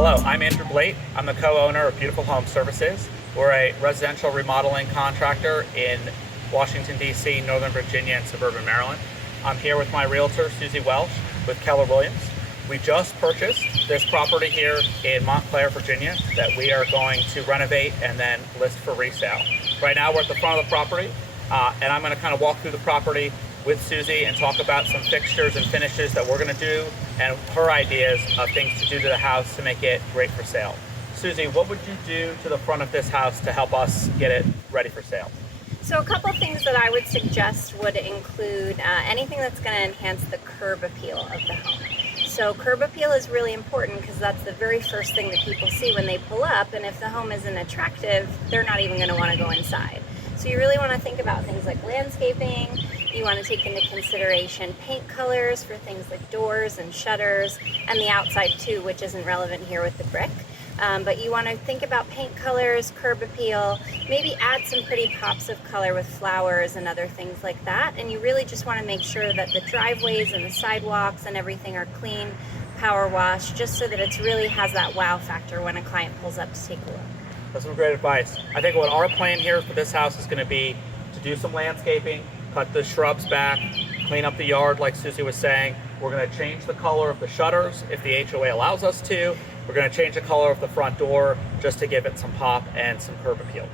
Hello, I'm Andrew Blate. I'm the co-owner of Beautiful Home Services. We're a residential remodeling contractor in Washington, D.C., Northern Virginia, and suburban Maryland. I'm here with my realtor, Suzi Welch, with Keller Williams. We just purchased this property here in Montclair, Virginia, that we are going to renovate and then list for resale. Right now, we're at the front of the property, and I'm going to kind of walk through the property with Suzi and talk about some fixtures and finishes that we're going to do and her ideas of things to do to the house to make it great for sale. Suzi, what would you do to the front of this house to help us get it ready for sale? So a couple things that I would suggest would include anything that's going to enhance the curb appeal of the home. So curb appeal is really important because that's the very first thing that people see when they pull up, and if the home isn't attractive, they're not even going to want to go inside. So you really want to think about things like landscaping. You want to take into consideration paint colors for things like doors and shutters, and the outside too, which isn't relevant here with the brick. But you want to think about paint colors, curb appeal, maybe add some pretty pops of color with flowers and other things like that. And you really just want to make sure that the driveways and the sidewalks and everything are clean, power washed, just so that it really has that wow factor when a client pulls up to take a look. That's some great advice. I think what our plan here for this house is going to be to do some landscaping, cut the shrubs back, clean up the yard like Suzi was saying. We're going to change the color of the shutters if the HOA allows us to. We're going to change the color of the front door just to give it some pop and some curb appeal.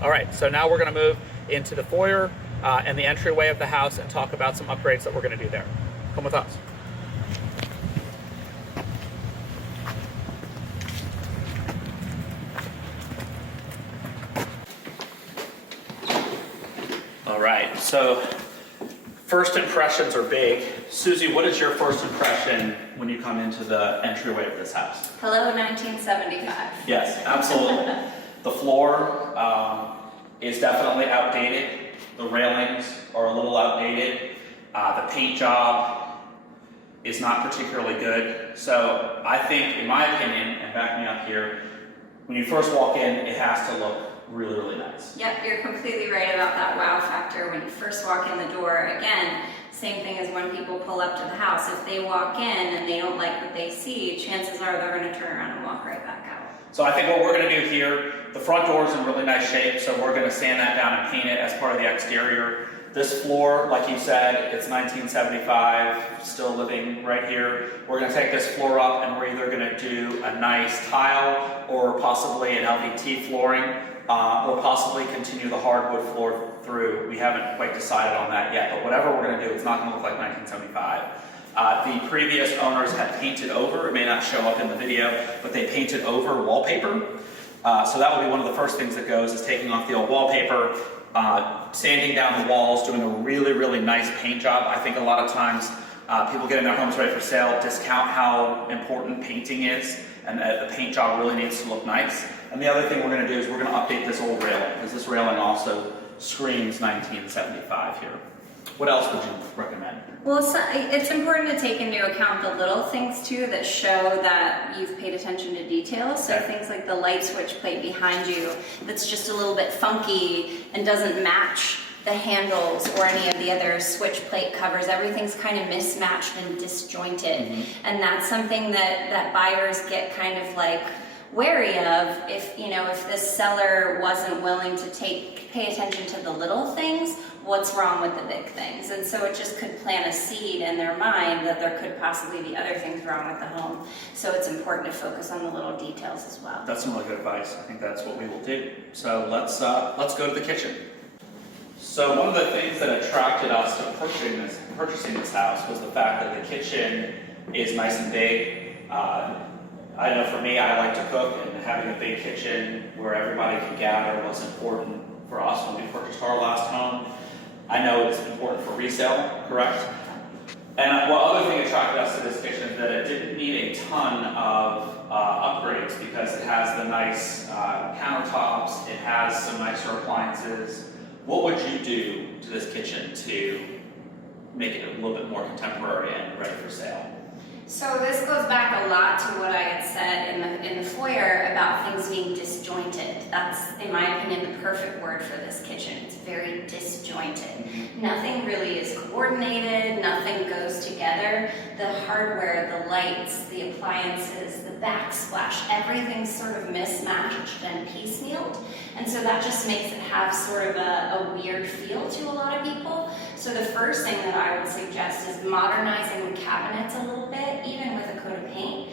All right, so now we're going to move into the foyer and the entryway of the house and talk about some upgrades that we're going to do there. Come with us. All right, so first impressions are big. Suzi, what is your first impression when you come into the entryway of this house? Hello, 1975. Yes, absolutely. The floor is definitely outdated. The railings are a little outdated. The paint job is not particularly good. So I think, in my opinion, and back me up here, when you first walk in, it has to look really, really nice. Yep, you're completely right about that wow factor when you first walk in the door. Again, same thing as when people pull up to the house. If they walk in and they don't like what they see, chances are they're going to turn around and walk right back out. So I think what we're going to do here, the front door is in really nice shape, so we're going to sand that down and paint it as part of the exterior. This floor, like you said, it's 1975, still living right here. We're going to take this floor up and we're either going to do a nice tile or possibly an LVT flooring, or possibly continue the hardwood floor through. We haven't quite decided on that yet, but whatever we're going to do, it's not going to look like 1975. The previous owners had painted over, it may not show up in the video, but they painted over wallpaper. So that will be one of the first things that goes, is taking off the old wallpaper, sanding down the walls, doing a really, really nice paint job. I think a lot of times people getting their homes ready for sale discount how important painting is, and the paint job really needs to look nice. And the other thing we're going to do is we're going to update this old railing, because this railing also screams 1975 here. What else would you recommend? Well, it's important to take into account the little things too that show that you've paid attention to detail. So things like the light switch plate behind you that's just a little bit funky and doesn't match the handles or any of the other switch plate covers. Everything's kind of mismatched and disjointed. And that's something that buyers get kind of like wary of. If this seller wasn't willing to pay attention to the little things, what's wrong with the big things? And so it just could plant a seed in their mind that there could possibly be other things wrong with the home. So it's important to focus on the little details as well. That's some really good advice. I think that's what we will do. So let's go to the kitchen. So one of the things that attracted us to purchasing this house was the fact that the kitchen is nice and big. I know for me, I like to cook, and having a big kitchen where everybody can gather was important for us when we purchased our last home. I know it's important for resale, correct? And one other thing attracted us to this kitchen is that it didn't need a ton of upgrades, because it has the nice countertops, it has some nicer appliances. What would you do to this kitchen to make it a little bit more contemporary and ready for sale? So this goes back a lot to what I had said in the foyer about things being disjointed. That's, in my opinion, the perfect word for this kitchen. It's very disjointed. Nothing really is coordinated, nothing goes together. together, the hardware, the lights, the appliances, the backsplash, everything's sort of mismatched and piecemealed. And so that just makes it have sort of a weird feel to a lot of people. So the first thing that I would suggest is modernizing the cabinets a little bit, even with a coat of paint.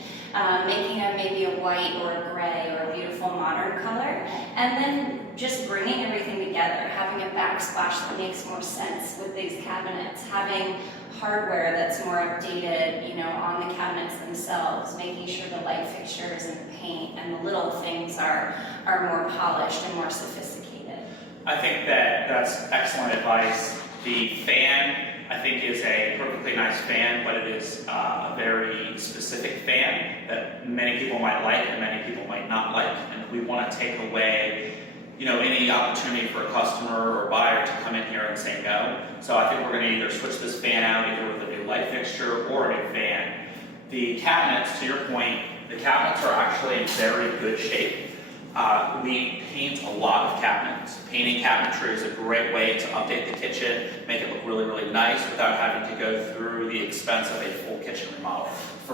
Making them maybe a white or a gray or a beautiful modern color, and then just bringing everything together, having a backsplash that makes more sense with these cabinets, having hardware that's more updated, you know, on the cabinets themselves, making sure the light fixtures and the paint and the little things are more polished and more sophisticated. I think that that's excellent advice. The fan, I think, is a perfectly nice fan, but it is a very specific fan that many people might like and many people might not like. And we want to take away, you know, any opportunity for a customer or buyer to come in here and say no. So I think we're going to either switch this fan out either with a new light fixture or a new fan. The cabinets, to your point, the cabinets are actually in very good shape. We paint a lot of cabinets. Painting cabinetry is a great way to update the kitchen, make it look really, really nice without having to go through the expense of a full kitchen remodel.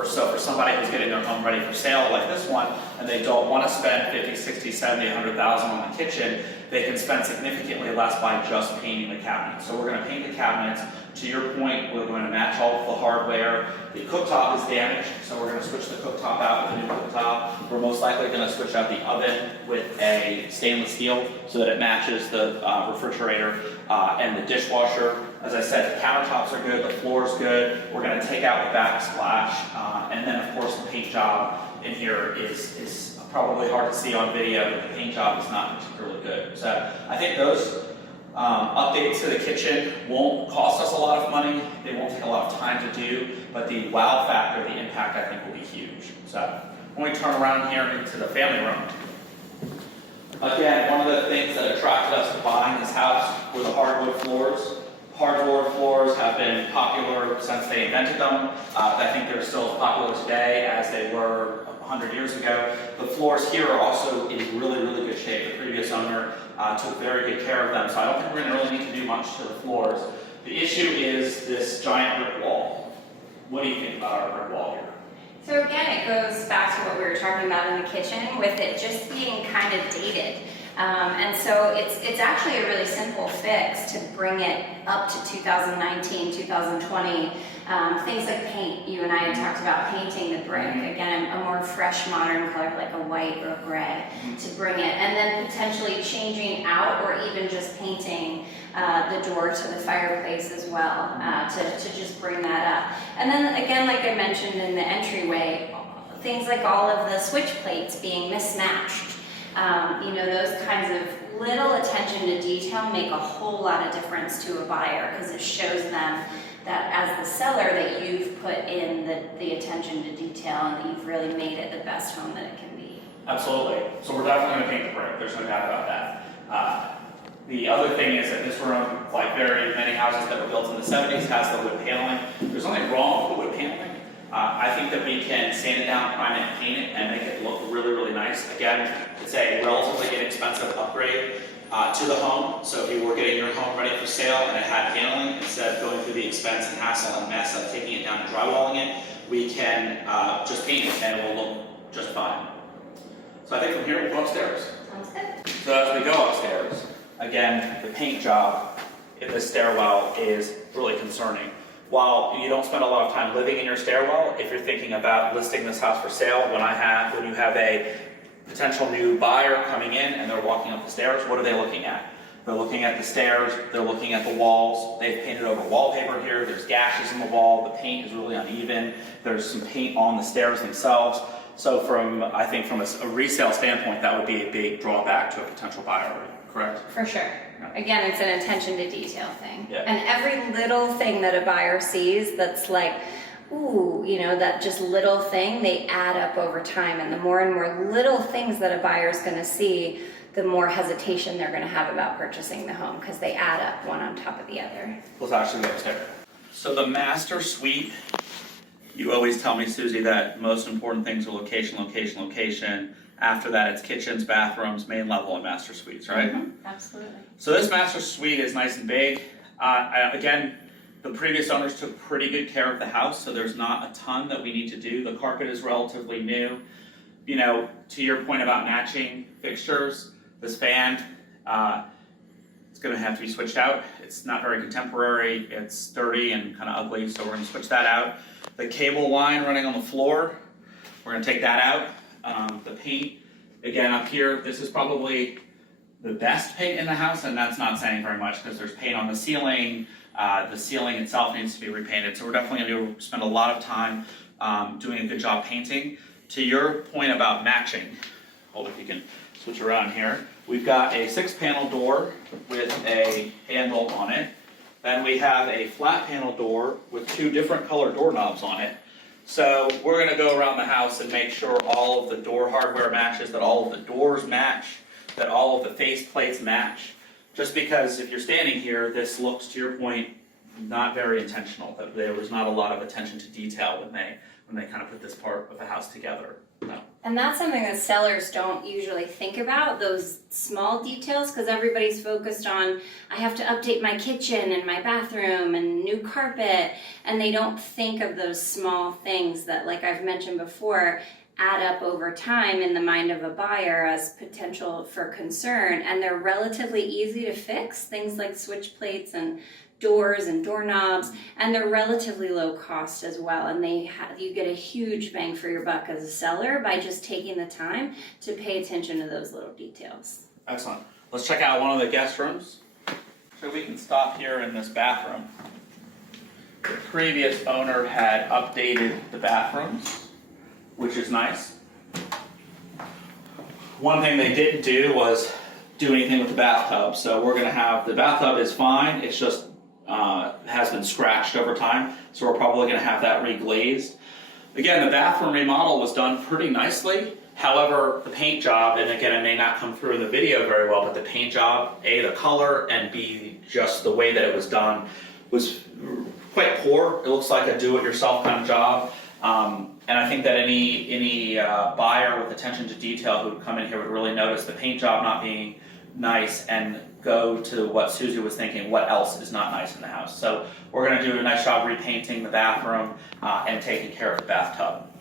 So for somebody who's getting their home ready for sale like this one, and they don't want to spend 50, 60, 70, 100,000 on the kitchen, they can spend significantly less by just painting the cabinets. So we're going to paint the cabinets. To your point, we're going to match all of the hardware. The cooktop is damaged, so we're going to switch the cooktop out with a new cooktop. We're most likely going to switch out the oven with a stainless steel so that it matches the refrigerator and the dishwasher. As I said, the countertops are good, the floor is good. We're going to take out the backsplash, and then of course the paint job in here is probably hard to see on video, but the paint job is not particularly good. So I think those updates to the kitchen won't cost us a lot of money. They won't take a lot of time to do, but the wow factor, the impact, I think will be huge. So when we turn around here into the family room, again, one of the things that attracted us to buying this house were the hardwood floors. Hardwood floors have been popular since they invented them. I think they're still as popular today as they were 100 years ago. The floors here are also in really, really good shape. The previous owner took very good care of them, so I don't think we're going to really need to do much to the floors. The issue is this giant brick wall. What do you think about our brick wall here? So again, it goes back to what we were talking about in the kitchen, with it just being kind of dated. And so it's actually a really simple fix to bring it up to 2019, 2020. Things like paint. You and I had talked about painting the brick. Again, a more fresh, modern color like a white or a gray to bring it. And then potentially changing out or even just painting the door to the fireplace as well to just bring that up. And then again, like I mentioned in the entryway, things like all of the switch plates being mismatched. You know, those kinds of little attention to detail make a whole lot of difference to a buyer, because it shows them that as the seller that you've put in the attention to detail and that you've really made it the best home that it can be. Absolutely. So we're definitely going to paint the brick. There's no doubt about that. The other thing is that this room, like very many houses that were built in the 70s, has the wood paneling. There's nothing wrong with the wood paneling. I think that we can sand it down, prime it, and paint it, and make it look really, really nice. Again, it's a relatively inexpensive upgrade to the home. So if you were getting your home ready for sale and it had paneling, instead of going through the expense and hassle and mess of taking it down and drywalling it, we can just paint it and it will look just fine. So I think from here we'll go upstairs. Sounds good. So as we go upstairs, again, the paint job in the stairwell is really concerning. While you don't spend a lot of time living in your stairwell, if you're thinking about listing this house for sale, when you have a potential new buyer coming in and they're walking up the stairs, what are they looking at? They're looking at the stairs, they're looking at the walls, they've painted over wallpaper here, there's gashes in the wall, the paint is really uneven, there's some paint on the stairs themselves. So I think from a resale standpoint, that would be a big drawback to a potential buyer, correct? For sure. Again, it's an attention to detail thing. Yeah. And every little thing that a buyer sees that's like, ooh, you know, that just little thing, they add up over time. And the more and more little things that a buyer's going to see, the more hesitation they're going to have about purchasing the home, because they add up one on top of the other. Let's actually go upstairs. So the master suite, you always tell me, Suzi, that most important things are location, location, location. After that, it's kitchens, bathrooms, main level, and master suites, right? Mm-hmm. Absolutely. So this master suite is nice and big. Again, The previous owners took pretty good care of the house, so there's not a ton that we need to do. The carpet is relatively new. You know, to your point about matching fixtures, this fan, it's gonna have to be switched out. It's not very contemporary, it's dirty and kind of ugly, so we're gonna switch that out. The cable line running on the floor, we're gonna take that out. The paint, again up here, this is probably the best paint in the house, and that's not saying very much because there's paint on the ceiling. The ceiling itself needs to be repainted, so we're definitely going to spend a lot of time doing a good job painting. To your point about matching, hold if you can switch around here. We've got a 6-panel door with a handle on it. Then we have a flat panel door with 2 different color doorknobs on it. So we're going to go around the house and make sure all of the door hardware matches, that all of the doors match, that all of the face plates match. Just because if you're standing here, this looks, to your point, not very intentional. That there was not a lot of attention to detail when they kind of put this part of the house together. No. And that's something that sellers don't usually think about, those small details, because everybody's focused on, I have to update my kitchen and my bathroom and new carpet, and they don't think of those small things that, like I've mentioned before, add up over time in the mind of a buyer as potential for concern, and they're relatively easy to fix, things like switch plates and doors and doorknobs, and they're relatively low cost as well, and you get a huge bang for your buck as a seller by just taking the time to pay attention to those little details. Excellent. Let's check out one of the guest rooms. So we can stop here in this bathroom. The previous owner had updated the bathrooms, which is nice. One thing they didn't do was do anything with the bathtub, so we're gonna have, the bathtub is fine, it's just has been scratched over time, so we're probably gonna have that reglazed. Again, the bathroom remodel was done pretty nicely. However, the paint job, and again, it may not come through in the video very well, but the paint job, A, the color, and B, just the way that it was done was quite poor. It looks like a do-it-yourself kind of job. And I think that any buyer with attention to detail who would come in here would really notice the paint job not being nice and go to what Suzi was thinking, what else is not nice in the house. So we're going to do a nice job repainting the bathroom and taking care of the bathtub.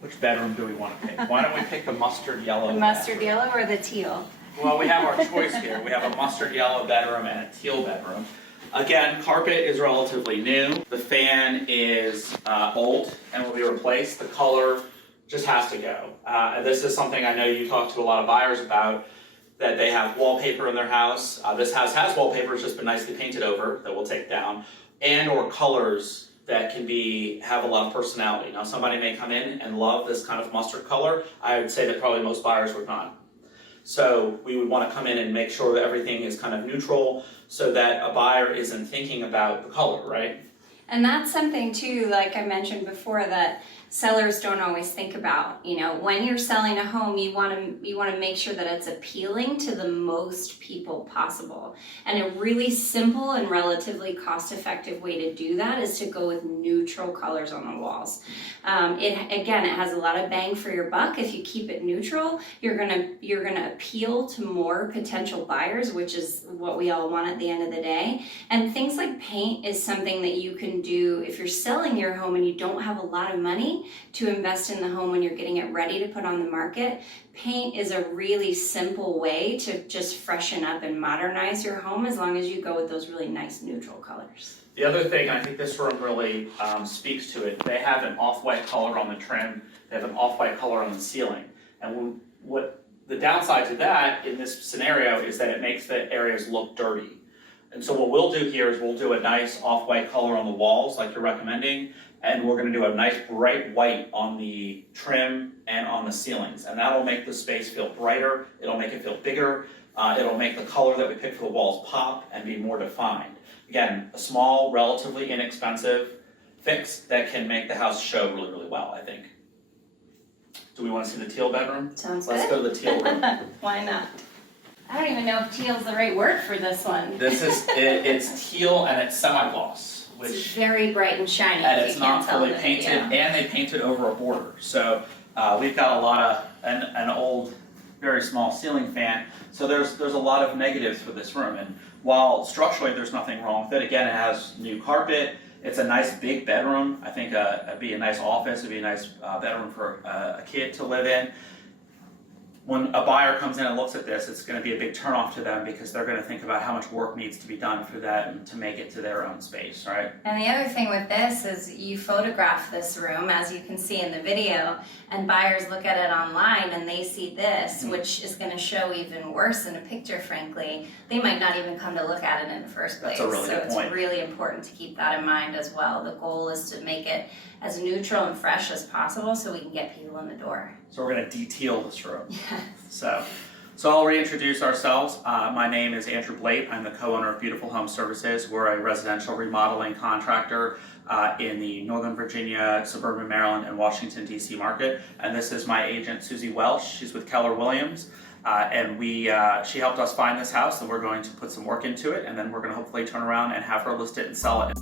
Which bedroom do we want to pick? Why don't we pick the mustard yellow? The mustard yellow or the teal? Well, we have our choice here. We have a mustard yellow bedroom and a teal bedroom. Again, carpet is relatively new. The fan is old and will be replaced. The color just has to go. This is something I know you talk to a lot of buyers about, that they have wallpaper in their house. This house has wallpaper, it's just been nicely painted over, that we'll take down, and or colors that can have a lot of personality. Now, somebody may come in and love this kind of mustard color. I would say that probably most buyers would not. So we would want to come in and make sure that everything is kind of neutral so that a buyer isn't thinking about the color, right? And that's something too, like I mentioned before, that sellers don't always think about. You know, when you're selling a home, you want to make sure that it's appealing to the most people possible. And a really simple and relatively cost-effective way to do that is to go with neutral colors on the walls. It has a lot of bang for your buck. If you keep it neutral, you're gonna appeal to more potential buyers, which is what we all want at the end of the day. And things like paint is something that you can do if you're selling your home and you don't have a lot of money to invest in the home when you're getting it ready to put on the market. Paint is a really simple way to just freshen up and modernize your home, as long as you go with those really nice neutral colors. The other thing, I think this room really speaks to it, they have an off-white color on the trim, they have an off-white color on the ceiling. And what the downside to that in this scenario is that it makes the areas look dirty. And so what we'll do here is we'll do a nice off-white color on the walls like you're recommending, and we're going to do a nice bright white on the trim and on the ceilings. And that'll make the space feel brighter, it'll make it feel bigger, it'll make the color that we pick for the walls pop and be more defined. Again, a small, relatively inexpensive fix that can make the house show really, really well, I think. Do we want to see the teal bedroom? Sounds good. Let's go to the teal room. Why not? I don't even know if teal's the right word for this one. It's teal and it's semi-gloss. It's very bright and shiny. And it's not fully painted, and they painted over a border. So we've got a lot of, an old, very small ceiling fan. So there's a lot of negatives for this room. And while structurally there's nothing wrong with it. Again, it has new carpet. It's a nice big bedroom. I think it'd be a nice office. It'd be a nice bedroom for a kid to live in. When a buyer comes in and looks at this, it's going to be a big turnoff to them because they're going to think about how much work needs to be done for them to make it to their own space, right? And the other thing with this is you photograph this room, as you can see in the video, and buyers look at it online and they see this, which is going to show even worse in a picture, frankly. They might not even come to look at it in the first place. That's a really good point. It's really important to keep that in mind as well. The goal is to make it as neutral and fresh as possible so we can get people in the door. So we're going to detail this room. Yes. So I'll reintroduce ourselves. My name is Andrew Blate. I'm the co-owner of Beautiful Home Services. We're a residential remodeling contractor in the Northern Virginia, suburban Maryland, and Washington, D.C. market. And this is my agent, Suzi Welch. She's with Keller Williams. And she helped us find this house, and we're going to put some work into it, and then we're going to hopefully turn around and have her list it and sell it.